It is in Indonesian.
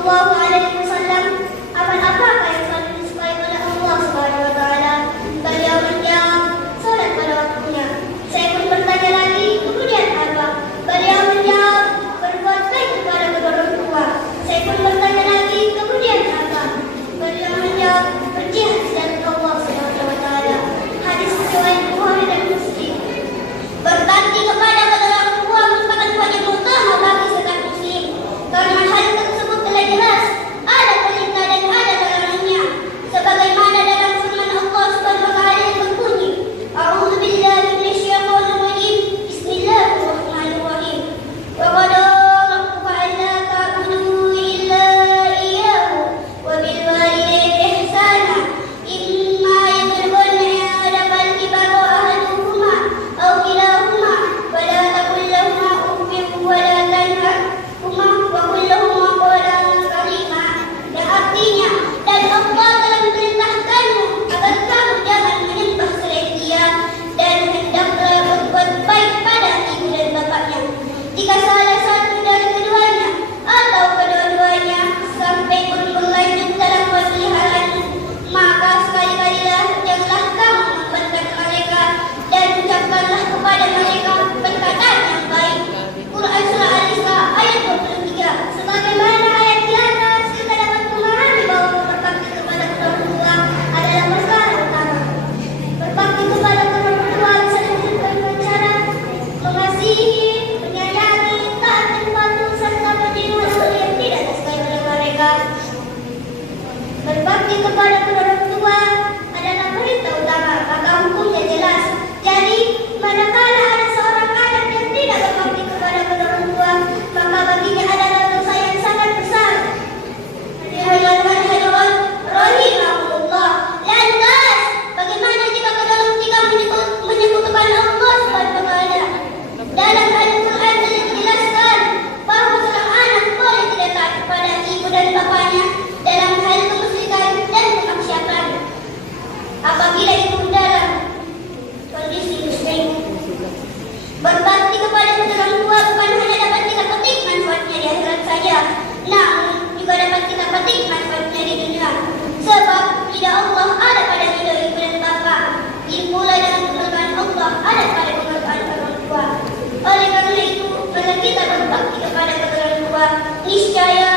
Shallallahu Alaihi Wasallam, apakah yang paling disukai oleh Allah Subhanahu Wa Taala? Beliau menjawab, salat pada waktunya. Saya pun bertanya lagi, kemudian apa? Beliau menjawab, berbuat baik kepada kedua orang tua. Saya pun bertanya lagi, kemudian apa? Beliau menjawab, berjihad di jalan Allah Subhanahu Wa Taala. Hadis riwayat Bukhari dan Muslim. Berbakti kepada kedua orang tua merupakan wajib utama bagi setiap muslim, karena hal tersebut telah jelas ada perintah dan ada larangannya, sebagaimana dalam firman Allah Subhanahu wa taala yang berbunyi, A'udzu billahi minasyaitonir rajim. Bismillahirrahmanirrahim. Wa qala rabbuka alla ta'budu illa iyyahu wa bil walidayni ihsana imma yablughanna 'indaka al-kibara ahaduhuma aw kilahuma wa la taqul lahumā uffin wa la tanharhumā wa qul lahumā qawlan karīmā. Yang artinya, dan Allah telah memerintahkanmu agar kamu jangan menyembah selain Dia, dan hendaklah berbuat baik pada ibu dan bapaknya. Jika salah satu dari keduanya atau kedua-duanya sampai pun berlanjut dalam pemeliharaan, maka sekali-kalilah janganlah kamu membantah mereka, dan ucapkanlah kepada mereka perkataan yang baik. Quran Surah Al-Isra ayat 23. Sebagaimana ayat di atas, kita dapat memahami bahwa berbakti kepada kedua orang tua adalah perkara utama. Berbakti kepada kedua orang tua bisa diwujudkan dengan cara mengasihi, menyayangi, taat dan patuh, serta meniru hal yang tidak disukai oleh mereka. Berbakti kepada kedua orang tua adalah perintah utama, maka hukumnya jelas. Jadi, manakala ada seorang anak yang tidak berbakti kepada kedua orang tua, maka baginya adalah dosa yang sangat besar. Hadirin rahimahumullah. Lantas, bagaimana jika kedua orang tua menyekutukan Allah Subhanahu wa taala? Dalam Al-Quran telah dijelaskan bahwa seorang anak boleh tidak taat kepada ibu dan bapaknya dalam hal kemusyrikan dan kemaksiatan, apabila itu dalam kondisi musyrik. Berbakti kepada kedua orang tua bukan hanya dapat kita petik manfaatnya di akhirat saja, namun juga dapat kita petik manfaatnya di dunia. Sebab ridha Allah ada pada ridha ibu dan bapa, pula dengan kemuliaan Allah ada pada kemuliaan orang tua. Oleh karena itu, maka kita berbakti kepada kedua orang tua, niscaya